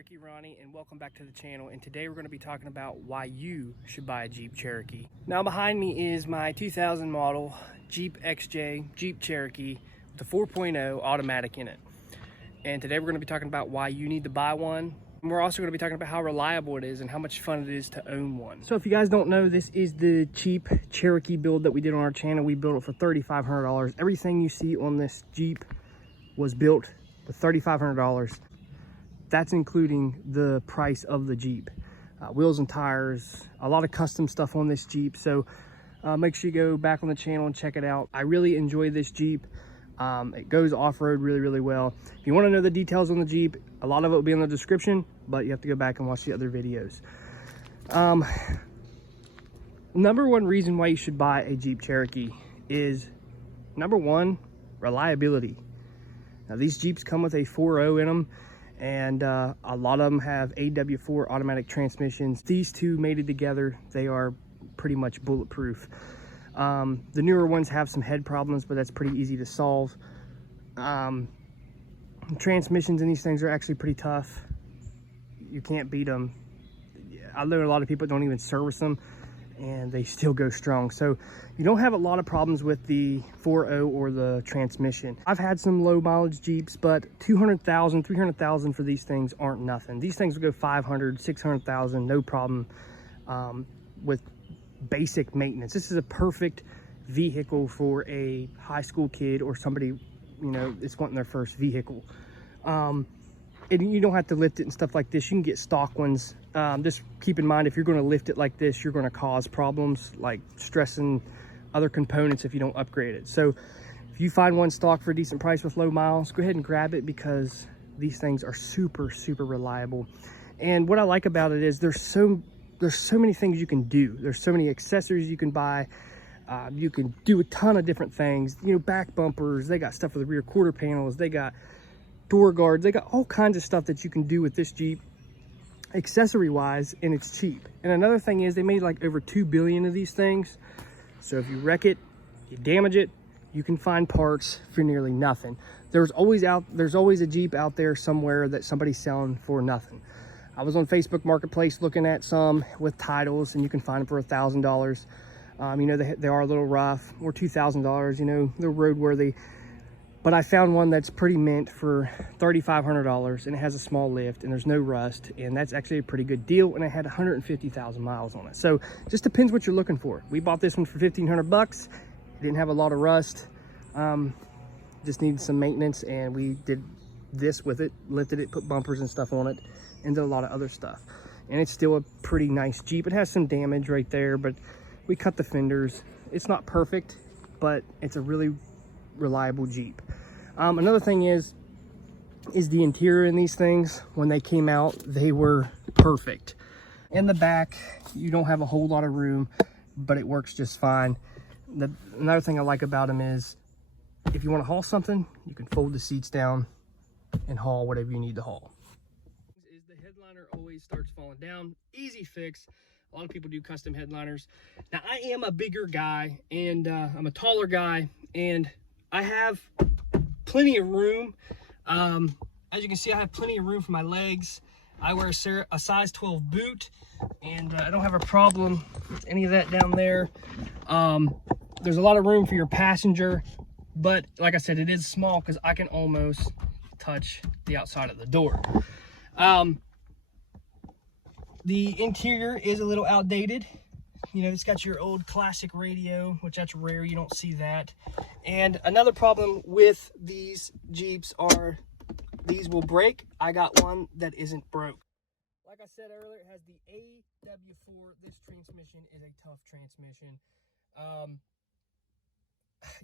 Cherokee Ronnie, and welcome back to the channel. And today we're going to be talking about why you should buy a Jeep Cherokee. Now behind me is my 2000 model Jeep XJ Jeep Cherokee with a 4.0 automatic in it. And today we're going to be talking about why you need to buy one. And we're also going to be talking about how reliable it is and how much fun it is to own one. So if you guys don't know, this is the Jeep Cherokee build that we did on our channel. We built it for $3,500. Everything you see on this Jeep was built with $3,500. That's including the price of the Jeep. Wheels and tires, a lot of custom stuff on this Jeep. So make sure you go back on the channel and check it out. I really enjoy this Jeep. It goes off-road really well. If you want to know the details on the Jeep, a lot of it will be in the description, but you have to go back and watch the other videos. Number one reason why you should buy a Jeep Cherokee is, number one, reliability. Now these Jeeps come with a 4.0 in them, and a lot of them have AW4 automatic transmissions. These two mated together, they are pretty much bulletproof. The newer ones have some head problems, but that's pretty easy to solve. Transmissions in these things are actually pretty tough. You can't beat them. I know a lot of people don't even service them, and they still go strong. So you don't have a lot of problems with the 4.0 or the transmission. I've had some low mileage Jeeps, but 200,000, 300,000 for these things aren't nothing. These things will go 500, 600,000, no problem, with basic maintenance. This is a perfect vehicle for a high school kid or somebody, you know, that's wanting their first vehicle. And you don't have to lift it and stuff like this. You can get stock ones. Just keep in mind, if you're going to lift it like this, you're going to cause problems like stressing other components if you don't upgrade it. So if you find one stock for a decent price with low miles, go ahead and grab it, because these things are super reliable. And what I like about it is there's so many things you can do. There's so many accessories you can buy. You can do a ton of different things. You know, back bumpers, they got stuff for the rear quarter panels, they got door guards, they got all kinds of stuff that you can do with this Jeep accessory wise, and it's cheap. And another thing is, they made like over 2 billion of these things. So if you wreck it, you damage it, you can find parts for nearly nothing. There's always a Jeep out there somewhere that somebody's selling for nothing. I was on Facebook Marketplace looking at some with titles, and you can find them for $1,000. You know, they are a little rough, or $2,000, you know, they're roadworthy. But I found one that's pretty mint for $3,500, and it has a small lift, and there's no rust, and that's actually a pretty good deal, and it had 150,000 miles on it. So it just depends what you're looking for. We bought this one for $1,500. It didn't have a lot of rust, just needed some maintenance, and we did this with it, lifted it, put bumpers and stuff on it, and did a lot of other stuff. And it's still a pretty nice Jeep. It has some damage right there, but we cut the fenders. It's not perfect, but it's a really reliable Jeep. Another thing is the interior in these things. When they came out, they were perfect. In the back, you don't have a whole lot of room, but it works just fine. Another thing I like about them is, if you want to haul something, you can fold the seats down and haul whatever you need to haul. Is the headliner always starts falling down. Easy fix. A lot of people do custom headliners. Now, I am a bigger guy, and I'm a taller guy, and I have plenty of room. As you can see, I have plenty of room for my legs. I wear a size 12 boot, and I don't have a problem with any of that down there. There's a lot of room for your passenger, but like I said, it is small because I can almost touch the outside of the door. The interior is a little outdated. You know, it's got your old classic radio, which that's rare. You don't see that. And another problem with these Jeeps are these will break. I got one that isn't broke. Like I said earlier, it has the AW4. This transmission is a tough transmission.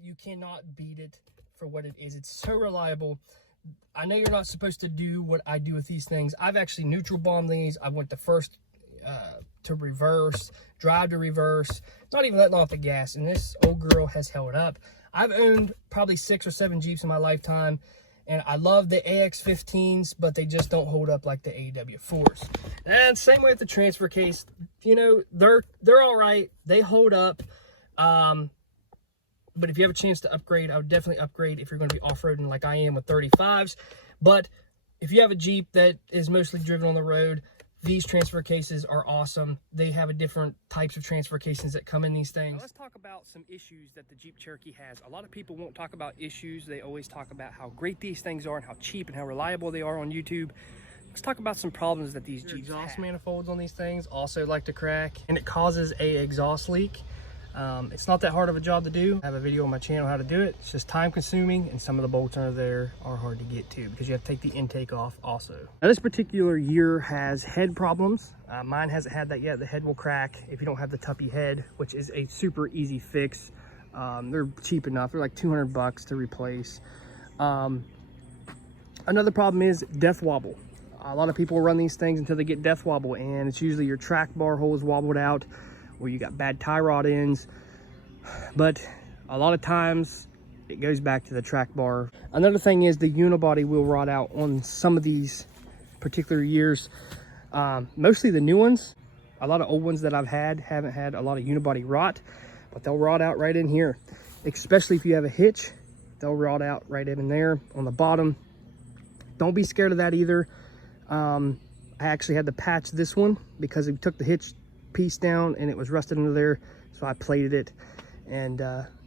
You cannot beat it for what it is. It's so reliable. I know you're not supposed to do what I do with these things. I've actually neutral bombed these. I went the first to reverse, drive to reverse, not even letting off the gas, and this old girl has held up. I've owned probably 6 or 7 Jeeps in my lifetime, and I love the AX15s, but they just don't hold up like the AW4s. And same way with the transfer case. You know, they're all right. They hold up. But if you have a chance to upgrade, I would definitely upgrade if you're going to be off-roading like I am with 35s. But If you have a Jeep that is mostly driven on the road, these transfer cases are awesome. They have a different types of transfer cases that come in these things. Now let's talk about some issues that the Jeep Cherokee has. A lot of people won't talk about issues. They always talk about how great these things are and how cheap and how reliable they are on YouTube. Let's talk about some problems that these Jeeps have. Exhaust manifolds on these things also like to crack, and it causes a exhaust leak. It's not that hard of a job to do. I have a video on my channel how to do it. It's just time consuming, and some of the bolts under there are hard to get to because you have to take the intake off also. Now this particular year has head problems. Mine hasn't had that yet. The head will crack if you don't have the Tuppy head, which is a super easy fix. They're cheap enough. They're like 200 bucks to replace. Another problem is death wobble. A lot of people run these things until they get death wobble, and it's usually your track bar holes wobbled out, or you got bad tie rod ends. But a lot of times it goes back to the track bar. Another thing is the unibody will rot out on some of these particular years. Mostly the new ones. A lot of old ones that I've had haven't had a lot of unibody rot, but they'll rot out right in here. Especially if you have a hitch, they'll rot out right in there on the bottom. Don't be scared of that either. I actually had to patch this one because it took the hitch piece down and it was rusted under there, so I plated it, and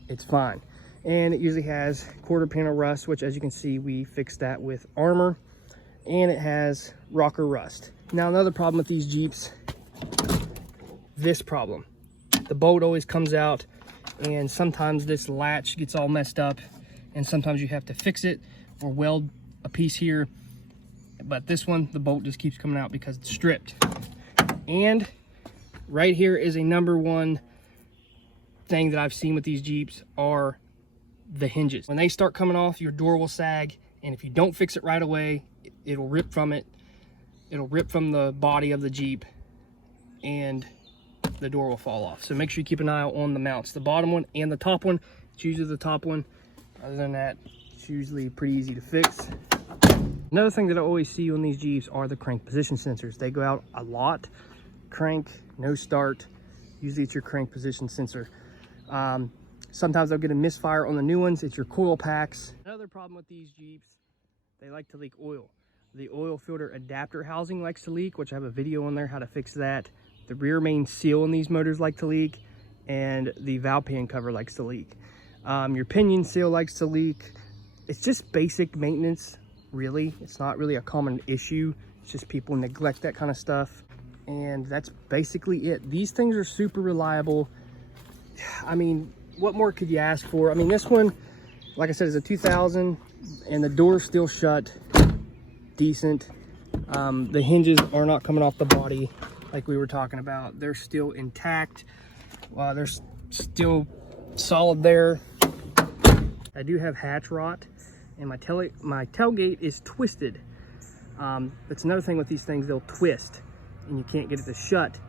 it's fine. And it usually has quarter panel rust, which as you can see we fixed that with armor, and it has rocker rust. Now another problem with these Jeeps, this problem, the bolt always comes out, and sometimes this latch gets all messed up, and sometimes you have to fix it or weld a piece here. But this one, the bolt just keeps coming out because it's stripped. And right here is a number one thing that I've seen with these Jeeps are the hinges. When they start coming off, your door will sag, and if you don't fix it right away, it'll rip from it. It'll rip from the body of the Jeep, and the door will fall off. So make sure you keep an eye out on the mounts, the bottom one and the top one. It's usually the top one. Other than that, it's usually pretty easy to fix. Another thing that I always see on these Jeeps are the crank position sensors. They go out a lot. Crank, no start. Usually it's your crank position sensor. Sometimes they'll get a misfire on the new ones. It's your coil packs. Another problem with these Jeeps, they like to leak oil. The oil filter adapter housing likes to leak, which I have a video on there how to fix that. The rear main seal in these motors like to leak, and the valve pan cover likes to leak. Your pinion seal likes to leak. It's just basic maintenance, really. It's not really a common issue. It's just people neglect that kind of stuff. And that's basically it. These things are super reliable. I mean, what more could you ask for? I mean, this one, like I said, is a 2000, and the door's still shut. Decent. The hinges are not coming off the body like we were talking about. They're still intact. They're still solid there. I do have hatch rot, and my tailgate is twisted. That's another thing with these things, they'll twist and you can't get it to shut.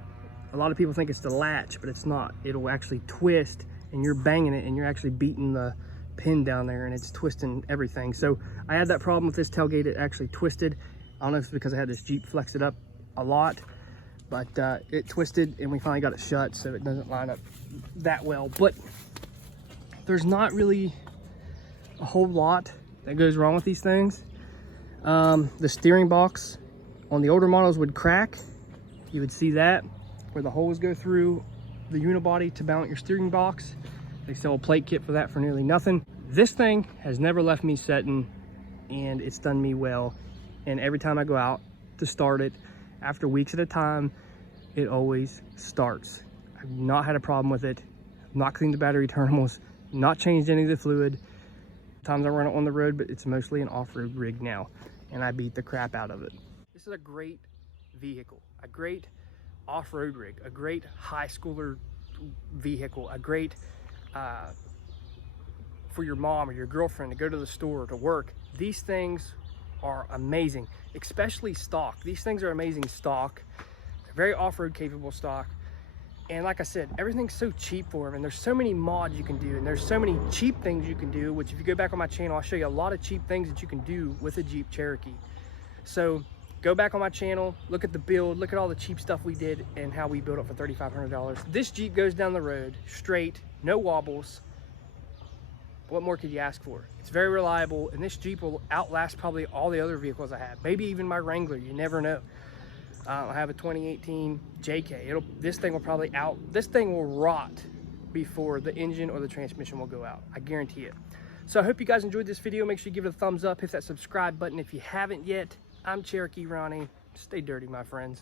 A lot of people think it's the latch, but it's not. It'll actually twist, and you're banging it and you're actually beating the pin down there, and it's twisting everything. So I had that problem with this tailgate. It actually twisted. I don't know if it's because I had this Jeep flex it up a lot, but it twisted, and we finally got it shut, so it doesn't line up that well. But there's not really a whole lot that goes wrong with these things. The steering box on the older models would crack. You would see that where the holes go through the unibody to mount your steering box. They sell a plate kit for that for nearly nothing. This thing has never left me setting, and it's done me well. And every time I go out to start it, after weeks at a time, it always starts. I've not had a problem with it. Not cleaned the battery terminals, not changed any of the fluid. Sometimes I run it on the road, but it's mostly an off-road rig now, and I beat the crap out of it. This is a great vehicle, a great off-road rig, a great high schooler vehicle, a great for your mom or your girlfriend to go to the store, to work. These things are amazing, especially stock. These things are amazing stock. They're very off-road capable stock. And like I said, everything's so cheap for them, and there's so many mods you can do, and there's so many cheap things you can do, which if you go back on my channel, I'll show you a lot of cheap things that you can do with a Jeep Cherokee. So go back on my channel, look at the build, look at all the cheap stuff we did and how we built it for $3,500. This Jeep goes down the road straight, no wobbles, What more could you ask for? It's very reliable, and this Jeep will outlast probably all the other vehicles I have. Maybe even my Wrangler, you never know. I have a 2018 JK. This thing will rot before the engine or the transmission will go out. I guarantee it. So I hope you guys enjoyed this video. Make sure you give it a thumbs up, hit that subscribe button if you haven't yet. I'm Cherokee Ronnie. Stay dirty, my friends.